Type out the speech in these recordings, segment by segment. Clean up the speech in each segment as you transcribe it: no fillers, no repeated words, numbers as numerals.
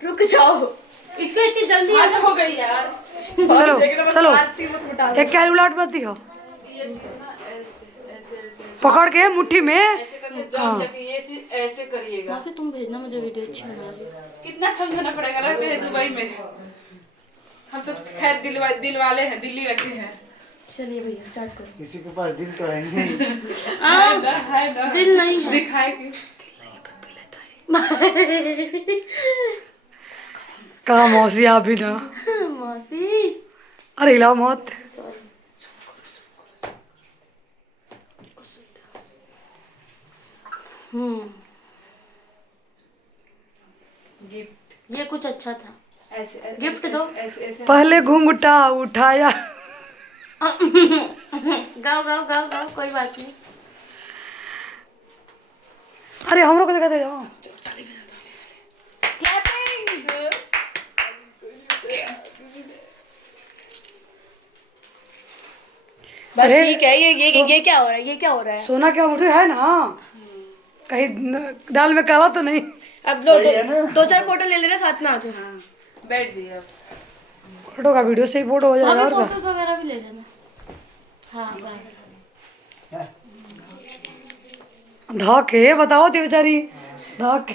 रुक जाओ, इसको इतनी जल्दी याद हो गई यार। चलो चलो, एक कैरी उलाट मत दिखाओ, पकड़ के मुट्ठी में। ऐसे करके जम जाके ये चीज ऐसे करिएगा। वैसे तुम भेजना, मुझे वीडियो अच्छी बना रही हो। कितना समझाना पड़ेगा, रहते हैं दुबई में, हम तो खैर दिल वाले हैं, दिल्ली रखे हैं। चलिए भैया स्टार्ट करो। किसी के पास दिल तो है नहीं। है ना, दिल नहीं है। दिखाएगी। कहा मौसी आप भी ना, मौसी अरे हिलाओ मत। गिफ्ट ये कुछ अच्छा था। ऐसे गिफ्ट दो। ऐसे ऐसे पहले घूंघटा उठाया, गाओ गाओ गाओ गाओ, कोई बात नहीं। अरे हम लोग को दिखाते जाओ। बस अरे, ठीक है। ये क्या हो रहा है, ये क्या हो रहा है? सोना क्या उठे है ना, कहीं दाल में काला तो नहीं। अब दो चार फोटो ले लेना साथ में, आ जाओ। बैठ जाइए। फोटो का वीडियो से ही फोटो हो जाएगा और क्या। फोटो वगैरह भी ले लेना। हाँ बाय। धोखे बताओ थी बेचारी, धोखे।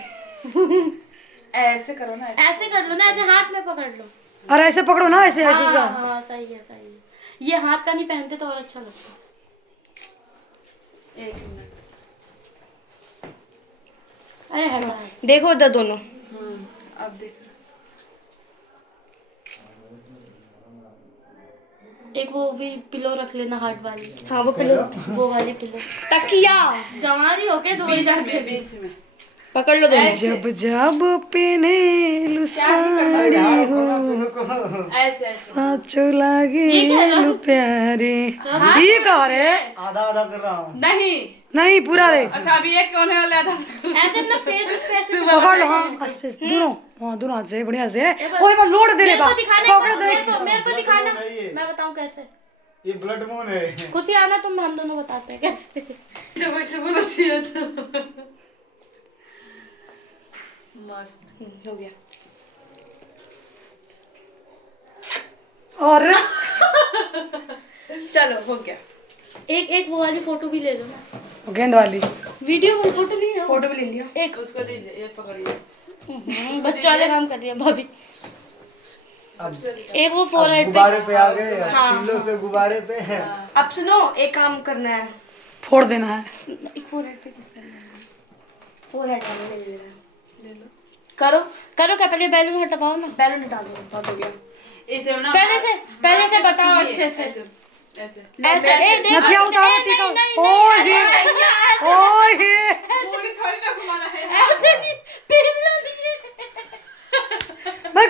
ऐसे करो ना, ऐसे कर लो ना, ऐसे हाथ में पकड़ लो। अरे ऐसे पकड़ो ना, ऐसे ऐसे उसका। हाँ सही है सही है। ये हाथ का नहीं पहनते तो और अच्छा लगता। एक मिनट। अरे हटा, देखो उधर दोनों। अब देख, एक वो भी पिलो रख लेना, हार्ट वाली। हाँ वो पिलो, वो वाली पिलो। तकिया गंवारी हो के दो बीच में पकड़ लो दोनों। जब जब पेने लुसारी हो, ऐसे ऐसे साचो लागे लु प्यारे। ये कह रहे आधा आधा कर रहा हूँ। नहीं। नहीं पूरा रे, अच्छा अभी एक होने वाला था। ऐसे ना फेस फेस पकड़ लो। हाँ बस दोनों, हाँ दोनों हाथ से बढ़िया से। ओए बस लोड दे ले बा, पकड़ दे। मेरे को दिखाना, नहीं है। मैं बताऊं कैसे। ये ब्लड मून है। खुद ही आना, तुम हम दोनों बताते हैं कैसे। जब ऐसे बहुत अच्छी है तो मस्त हो गया। और चलो हो गया। एक एक वो वाली फोटो भी ले लो ना, गेंद वाली। वीडियो में फोटो ली हो। फोटो भी ले लिया। एक उसको दीजिए, ये पकड़िए। बच्चों वाले काम कर रही है भाभी। अब एक वो फोरहेड पे। गुब्बारे पे आ गए, पिल्लो से गुब्बारे पे। अब सुनो, एक काम करना है। फोड़ देना है। एक फोरहेड पे किस करना है? फोरहेड वाला ले लेना। ले लो। करो करो, क्या पहले बैलून हटवाओ ना। बैलून हटा दो, बहुत हो गया। इसे ना पहले से बताओ अच्छे से। ऐसे ऐसे नथिया उतारो, टीका। ओए ओए पूरी थोड़ी ना घुमाना है। ऐसे नहीं, पिल्लो नहीं। बस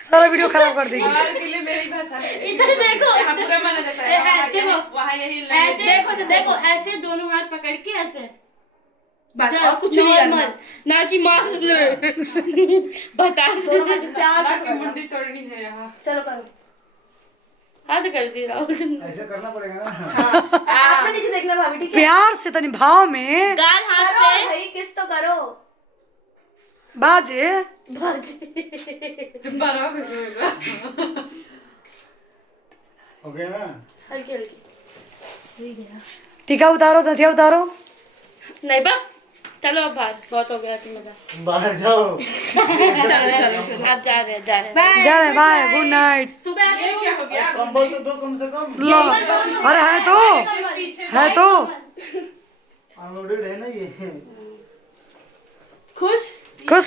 सारा वीडियो खराब कर देगी। हमारे दिल में मेरी भाषा है। इधर देखो, यहाँ पूरा माना जाता है। देखो वहाँ यही ऐसे देखो, तो देखो ऐसे दोनों हाथ पकड़ के ऐसे, बस और कुछ नहीं करना। ना कि मार ले। बता दो प्यार से बाकी मुंडी तोड़नी है यहाँ। चलो करो। हाथ कर दी राहुल। ऐसे करना पड़ेगा ना। हाथ में नीचे देखना भाभी, ठीक है? प्यार से तनी भाव में गाल हाथ पे भाई, किस तो करो। बाजे। बड़ा हो गया। हो गया ना। हल्की हल्की। टीका उतारो, नथिया उतारो। नहीं बा, चलो अब बाहर, बहुत हो गया तुम्हारा। बाहर जाओ। चलो चलो, आप जा रहे हैं जा रहे हैं। जा रहे बाय, गुड नाइट। सुबह ये क्या हो गया? कंबल तो दो कम से कम। लो अरे है तो, है तो। अनलोडेड है ना ये। खुश खुश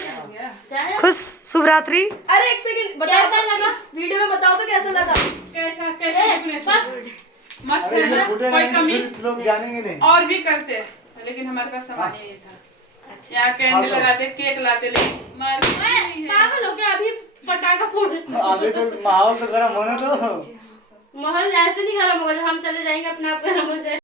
खुश, शुभ रात्रि। अरे एक सेकंड, कैसा लगा वीडियो में, बताओ तो कैसा लगा। कैसा कैसा मस्त अरे है ये ना, फूटे कोई नहीं कमी फिर लोग जानेंगे नहीं। और भी करते हैं, लेकिन हमारे पास सामान ही नहीं था। यहाँ कैंडल लगाते, केक लाते, लेकिन मार्केट नहीं है। पागल हो गया, अभी पटाखा फोड़। अभी तो माहौल तो गर्म होने दो। महल ऐसे नहीं गर्म होगा, जब हम चले जाएंगे अपने आप गर्म हो जाए।